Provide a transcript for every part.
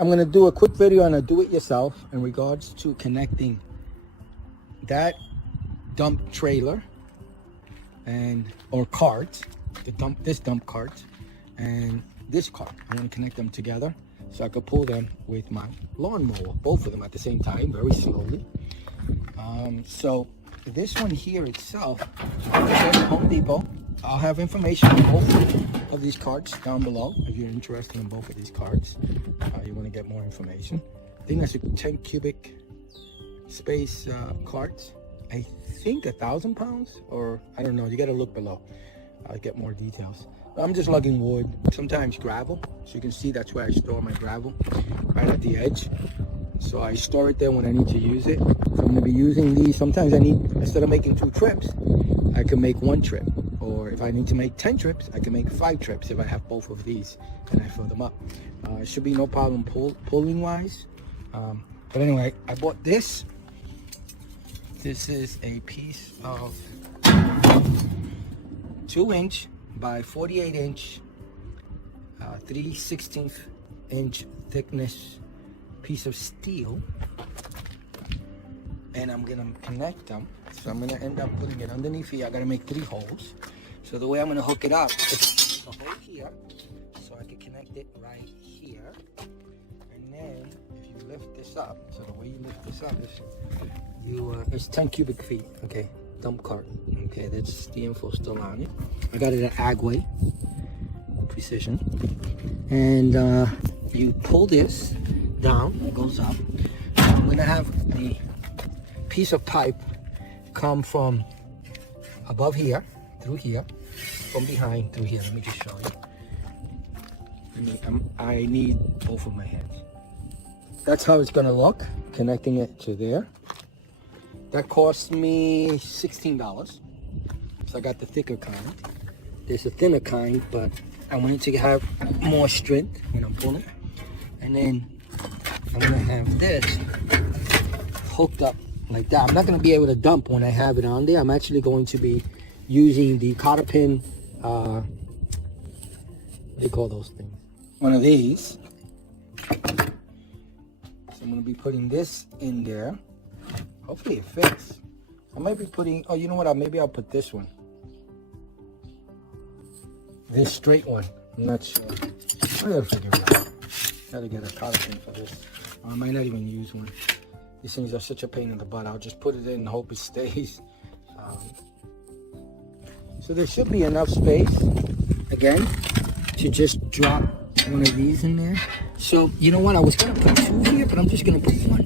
I'm going to do a quick video on a do-it-yourself in regards to connecting that dump trailer or cart, this dump cart and this cart. I'm going to connect them together so I could pull them with my lawnmower, both of them at the same time, very slowly. So this one here itself, it says Home Depot. I'll have information on both of these carts down below if you're interested in both of these carts. You want to get more information. I think that's a 10 cubic space cart. I think 1,000 pounds, or I don't know. You got to look below. I'll get more details. I'm just lugging wood, sometimes gravel. So you can see that's where I store my gravel, right at the edge. So I store it there when I need to use it. So I'm going to be using these. Sometimes I need, instead of making 2 trips, I can make 1 trip. Or if I need to make 10 trips, I can make 5 trips if I have both of these and I fill them up. It should be no problem pulling wise. But anyway, I bought this. This is a piece of 2-inch by 48-inch, 3/16 inch thickness piece of steel. And I'm gonna connect them. So I'm gonna end up putting it underneath here. I gotta make 3 holes. So the way I'm gonna hook it up is a hole here, so I can connect it right here. And then if you lift this up, so the way you lift this up is it's 10 cubic feet. Okay, dump cart. Okay, that's the info still on it. I got it at AGWAY, precision. And you pull this down, it goes up. I'm gonna have the piece of pipe come from above here, through here, from behind, through here. Let me just show you. I need both of my hands. That's how it's gonna look, connecting it to there. That cost me $16. So I got the thicker kind. There's a thinner kind, but I wanted to have more strength when I'm pulling. And then I'm gonna have this hooked up like that. I'm not gonna be able to dump when I have it on there. I'm actually going to be using the cotter pin, what do you call those things? One of these. So I'm gonna be putting this in there. Hopefully it fits. I might be putting, oh, you know what? Maybe I'll put this one. This straight one. I'm not sure. I gotta figure it out. Gotta get a cotter pin for this. I might not even use one. These things are such a pain in the butt. I'll just put it in and hope it stays. So there should be enough space, again, to just drop one of these in there. So, you know what? I was going to put 2 here, but I'm just going to put 1.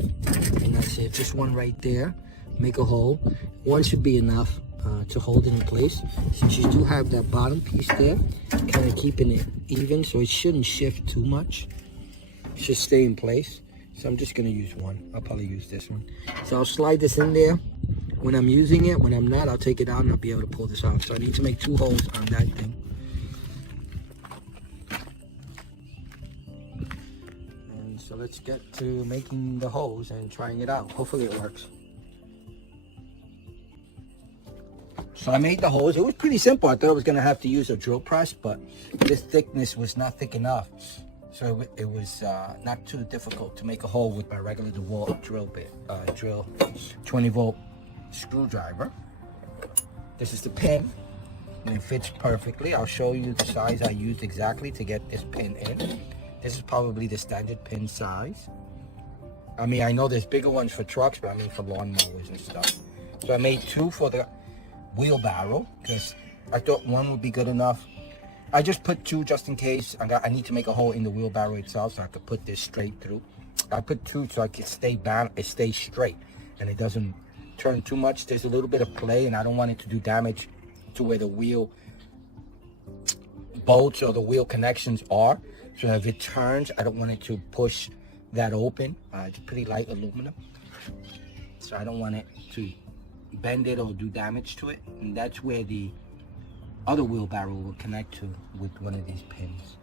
And that's it. Just 1 right there. Make a hole. 1 should be enough to hold it in place. Since you do have that bottom piece there, kind of keeping it even, so it shouldn't shift too much. It should stay in place. So I'm just going to use 1. I'll probably use this one. So I'll slide this in there when I'm using it. When I'm not, I'll take it out and I'll be able to pull this out. So I need to make 2 holes on that thing. And so let's get to making the holes and trying it out. Hopefully it works. So I made the holes. It was pretty simple. I thought I was going to have to use a drill press, but this thickness was not thick enough. So it was not too difficult to make a hole with my regular DeWalt drill 20-volt screwdriver. This is the pin, and it fits perfectly. I'll show you the size I used exactly to get this pin in. This is probably the standard pin size. I mean, I know there's bigger ones for trucks, but I mean for lawnmowers and stuff. So I made 2 for the wheelbarrow because I thought 1 would be good enough. I just put 2 just in case. I need to make a hole in the wheelbarrow itself so I could put this straight through. I put 2 so I can stay straight and it doesn't turn too much. There's a little bit of play and I don't want it to do damage to where the wheel bolts or the wheel connections are. So if it turns, I don't want it to push that open. It's pretty light aluminum, so I don't want it to bend it or do damage to it. And that's where the other wheelbarrow will connect to with one of these pins.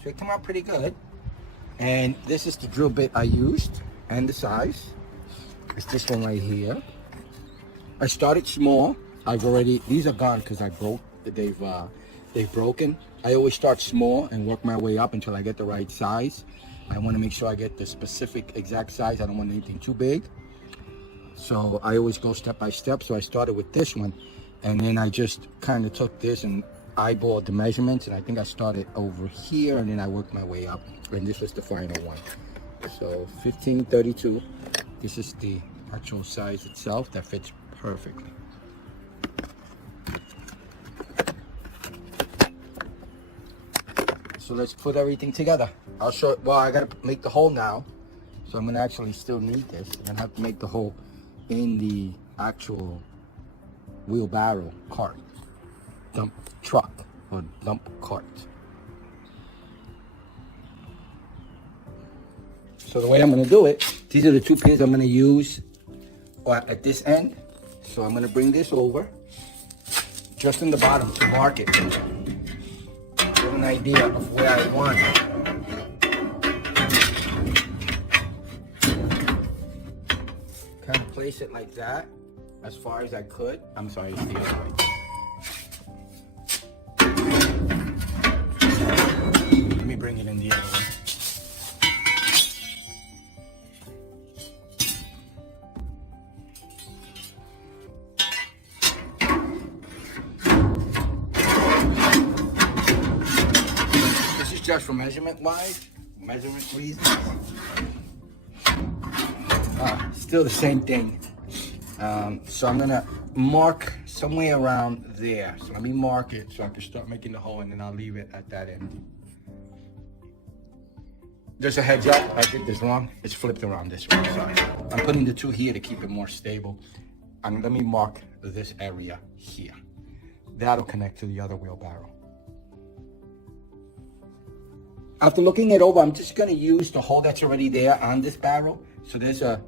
So it came out pretty good. And this is the drill bit I used and the size. It's this one right here. I started small. These are gone because I broke. They've broken. I always start small and work my way up until I get the right size. I want to make sure I get the specific exact size. I don't want anything too big. So I always go step by step. So I started with this one, and then I just kind of took this and eyeballed the measurements, and I think I started over here, and then I worked my way up, and this was the final one. So 1532. This is the actual size itself that fits perfectly. So let's put everything together. I'll show, well, I gotta make the hole now. So I'm gonna actually still need this. I'm gonna have to make the hole in the actual wheelbarrow cart, dump truck or dump cart. So the way I'm gonna do it, these are the 2 pins I'm gonna use at this end. So I'm gonna bring this over just in the bottom to mark it. Get an idea of where I want it. Kind of place it like that, as far as I could. I'm sorry, it's the other way. Let me bring it in the other way. Just for measurement reasons. Still the same thing. So I'm gonna mark somewhere around there. So let me mark it so I can start making the hole, and then I'll leave it at that end. Just a heads up, I did this wrong. It's flipped around this way, sorry. I'm putting the 2 here to keep it more stable. And let me mark this area here. That'll connect to the other wheelbarrow. After looking it over, I'm just gonna use the hole that's already there on this barrel. So there's a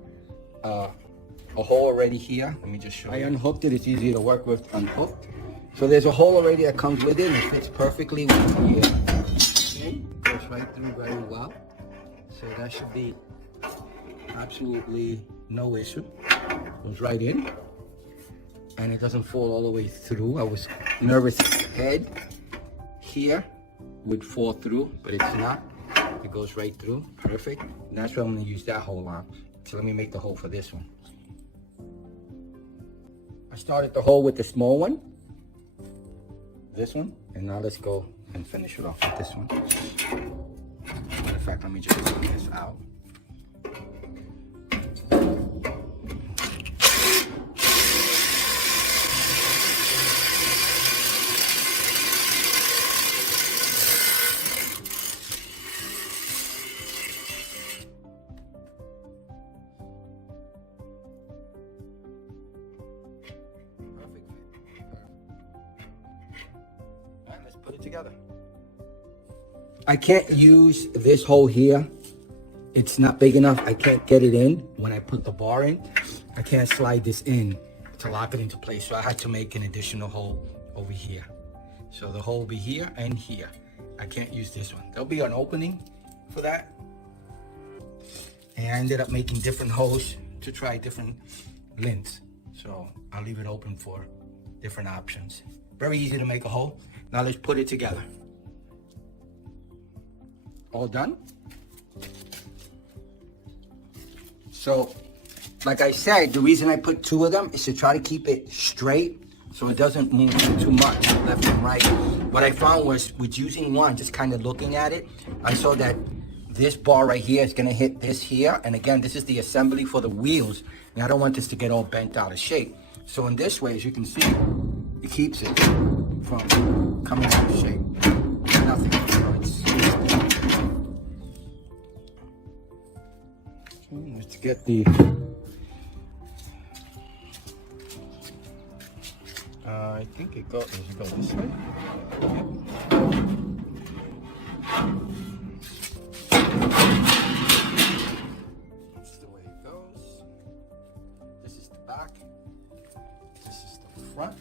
hole already here. Let me just show you. I unhooked it, it's easier to work with unhooked. So there's a hole already that comes with it, and it fits perfectly with here. Okay, goes right through very well. So that should be absolutely no issue. Goes right in, and it doesn't fall all the way through. I was nervous head here would fall through, but it's not. It goes right through, perfect. And that's what I'm gonna use that hole on. So let me make the hole for this one. I started the hole with the small one, this one, and now let's go and finish it off with this one. Matter of fact, let me just take this out. Put it together. I can't use this hole here. It's not big enough. I can't get it in when I put the bar in. I can't slide this in to lock it into place. So I had to make an additional hole over here. So the hole will be here and here. I can't use this one. There'll be an opening for that. And I ended up making different holes to try different lengths. So I'll leave it open for different options. Very easy to make a hole. Now let's put it together. All done? So, like I said, the reason I put 2 of them is to try to keep it straight so it doesn't move too much left and right. What I found was with using one, just kind of looking at it, I saw that this bar right here is gonna hit this here. And again, this is the assembly for the wheels. And I don't want this to get all bent out of shape. So in this way, as you can see, it keeps it from coming out of shape. Nothing. Let's get the I think it goes this way. Yep. That's the way it goes. This is the back. This is the front.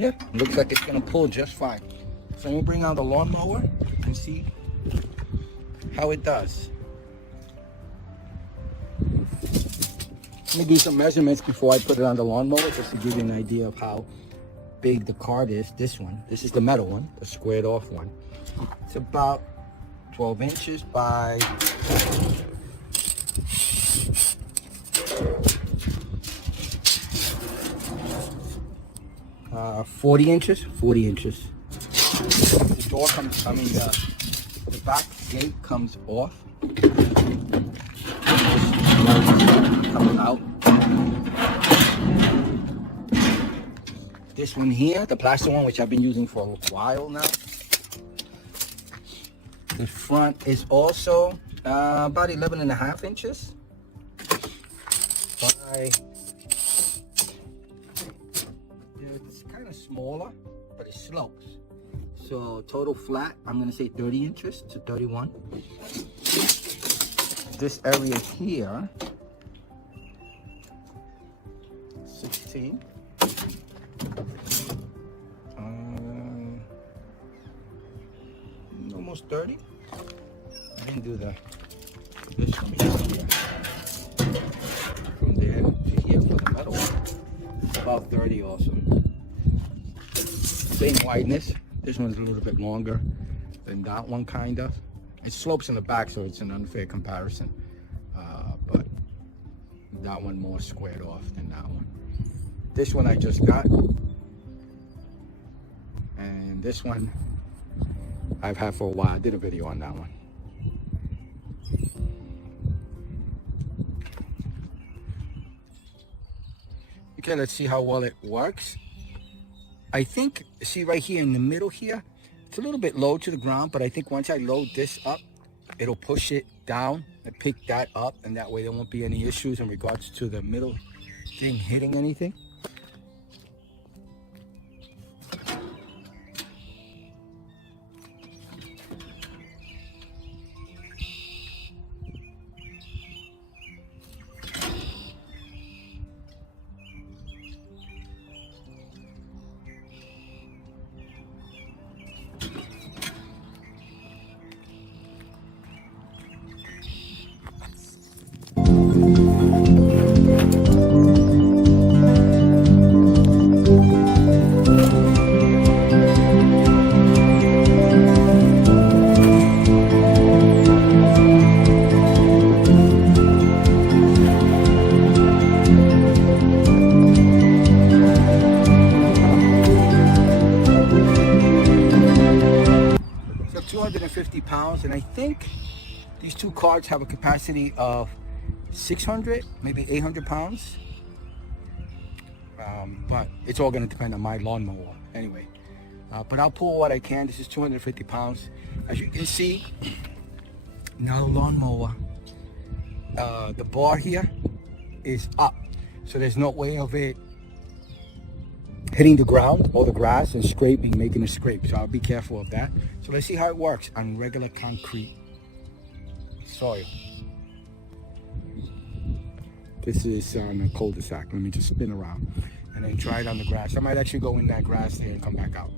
Yeah, looks like it's gonna pull just fine. So let me bring out the lawnmower and see how it does. Let me do some measurements before I put it on the lawnmower, just to give you an idea of how big the cart is. This one, this is the metal one, the squared off one. It's about 12 inches by 40 inches. 40 inches. The door comes, I mean, the back gate comes off. Coming out. This one here, the plastic one, which I've been using for a while now. The front is also about 11.5 inches by, it's kind of smaller, but it slopes. So total flat, I'm gonna say 30 inches to 31. This area here, 16. Almost 30. I didn't do this from here. From there to here for the metal one. About 30 also. Same wideness. This one's a little bit longer than that one, kind of. It slopes in the back, so it's an unfair comparison. But that one more squared off than that one. This one I just got. And this one I've had for a while. I did a video on that one. Okay, let's see how well it works. I think, see right here in the middle here, it's a little bit low to the ground, but I think once I load this up, it'll push it down and pick that up, and that way there won't be any issues in regards to the middle thing hitting anything. So 250 pounds, and I think these two carts have a capacity of 600, maybe 800 pounds. But it's all going to depend on my lawnmower anyway. But I'll pull what I can. This is 250 pounds. As you can see, now the lawnmower, the bar here is up. So there's no way of it hitting the ground or the grass and scraping, making a scrape. So I'll be careful of that. So let's see how it works on regular concrete soil. This is on a cul-de-sac. Let me just spin around and then try it on the grass. I might actually go in that grass there and come back out.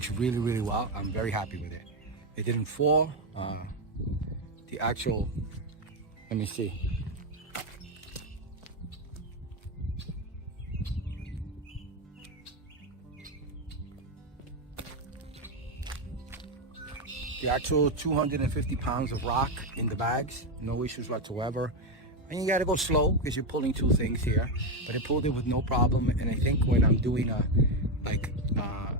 works really, really well. I'm very happy with it. It didn't fall. The actual, let me see. The actual 250 pounds of rock in the bags, no issues whatsoever. And you gotta go slow because you're pulling two things here. But I pulled it with no problem. And I think when I'm doing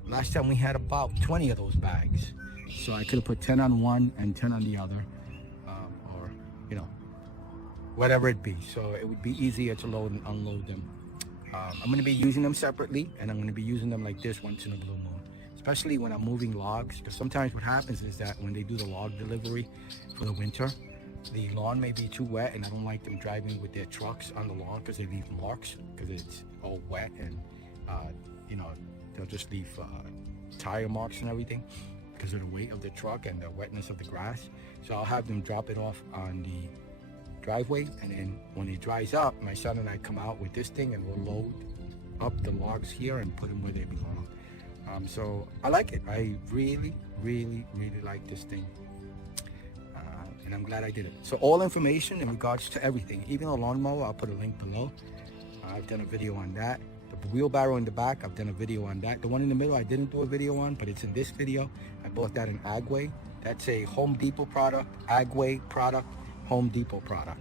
last time we had about 20 of those bags. So I could have put 10 on one and 10 on the other, or, you know, whatever it be. So it would be easier to load and unload them. I'm gonna be using them separately, and I'm gonna be using them like this once in a blue moon, especially when I'm moving logs. Because sometimes what happens is that when they do the log delivery for the winter, the lawn may be too wet, and I don't like them driving with their trucks on the lawn because they leave marks because it's all wet, and you know, they'll just leave tire marks and everything because of the weight of the truck and the wetness of the grass. So I'll have them drop it off on the driveway, and then when it dries up, my son and I come out with this thing and we'll load up the logs here and put them where they belong. So I like it. I really, really, really like this thing. And I'm glad I did it. So all information in regards to everything, even the lawnmower, I'll put a link below. I've done a video on that. The wheelbarrow in the back, I've done a video on that. The one in the middle, I didn't do a video on, but it's in this video. I bought that in AGWAY. That's a Home Depot product, AGWAY product, Home Depot product.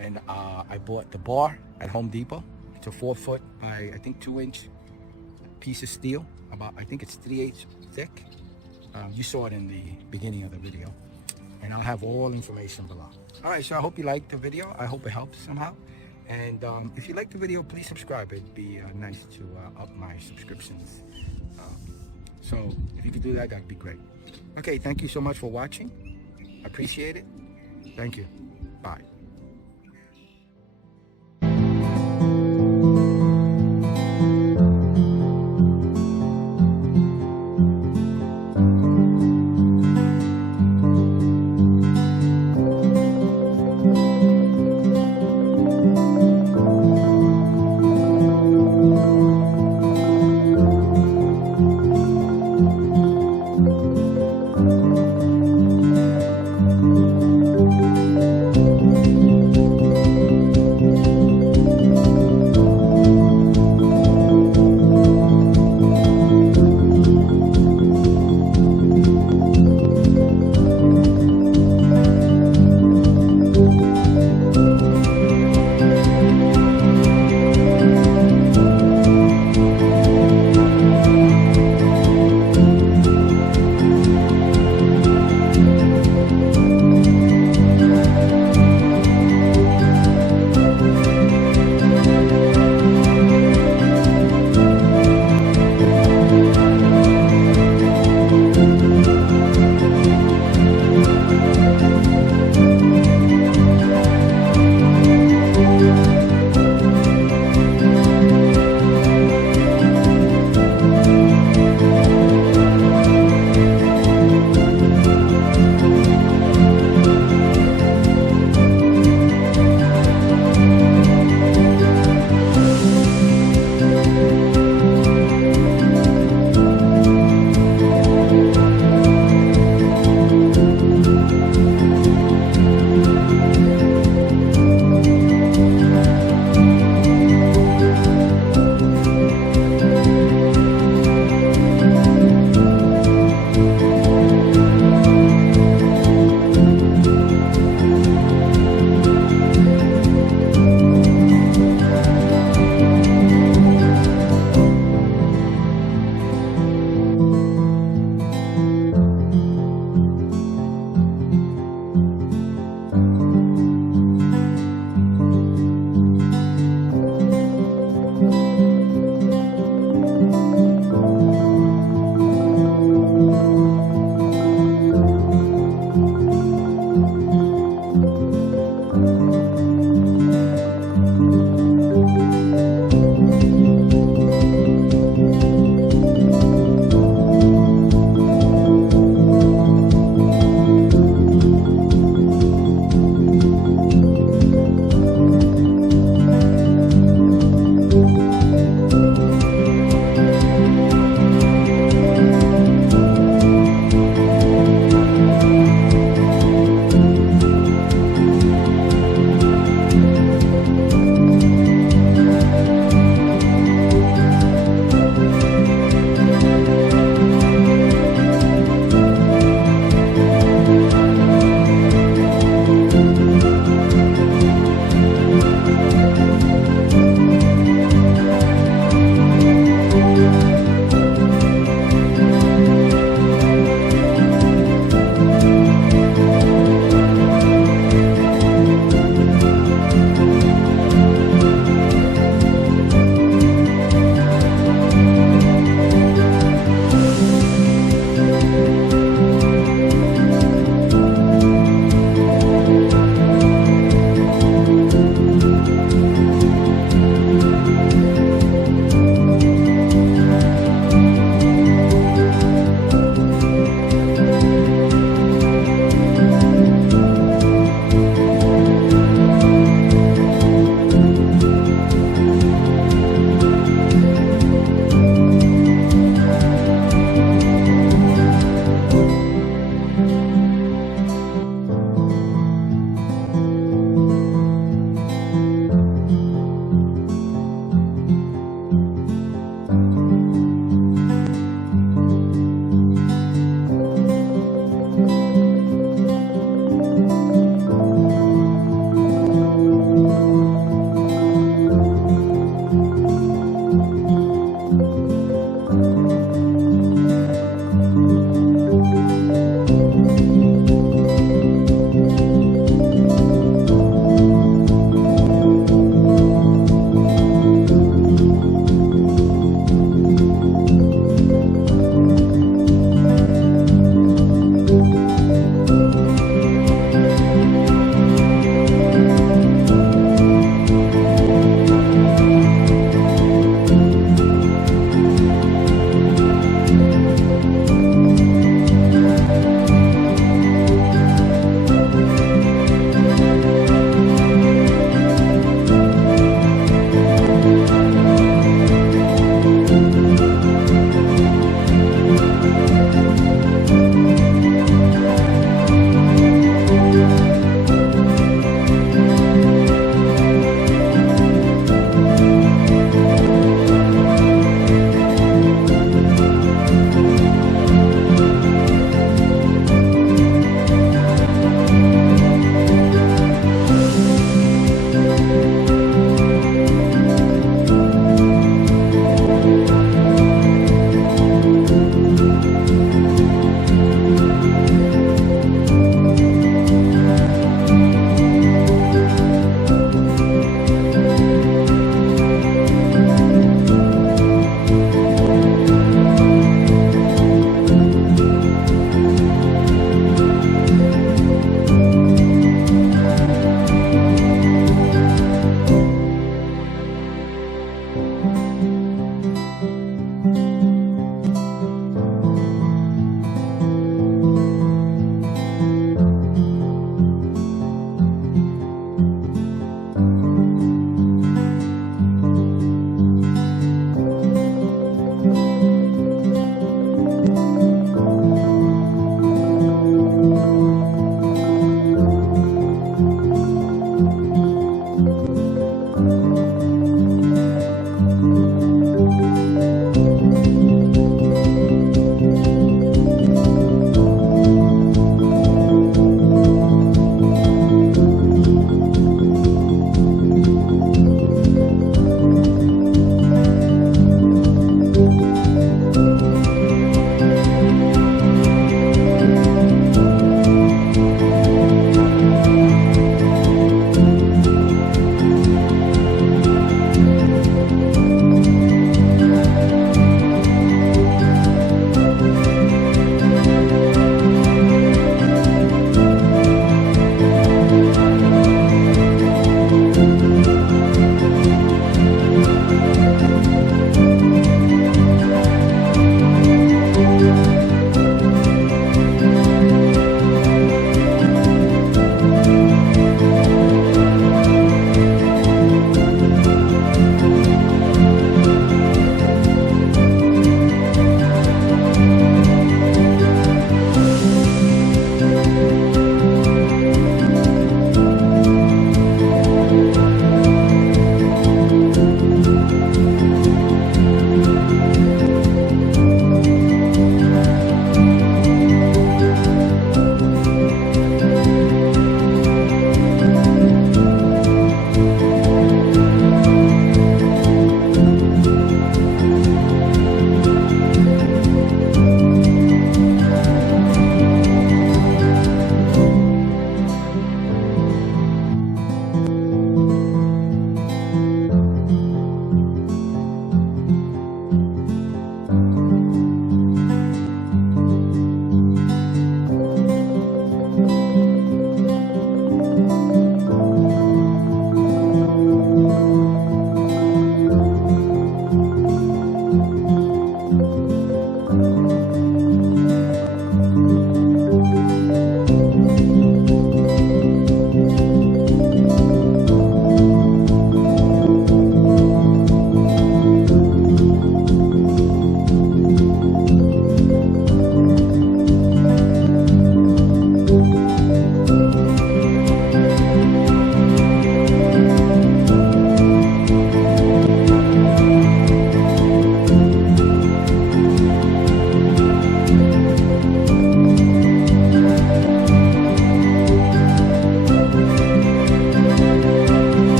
And I bought the bar at Home Depot. It's a 4 foot by, I think, 2-inch piece of steel. About, I think it's 3/8 thick. You saw it in the beginning of the video. And I'll have all information below. All right, so I hope you liked the video. I hope it helps somehow. And if you like the video, please subscribe. It'd be nice to up my subscriptions. So if you could do that, that'd be great. Okay, thank you so much for watching. I appreciate it. Thank you. Bye.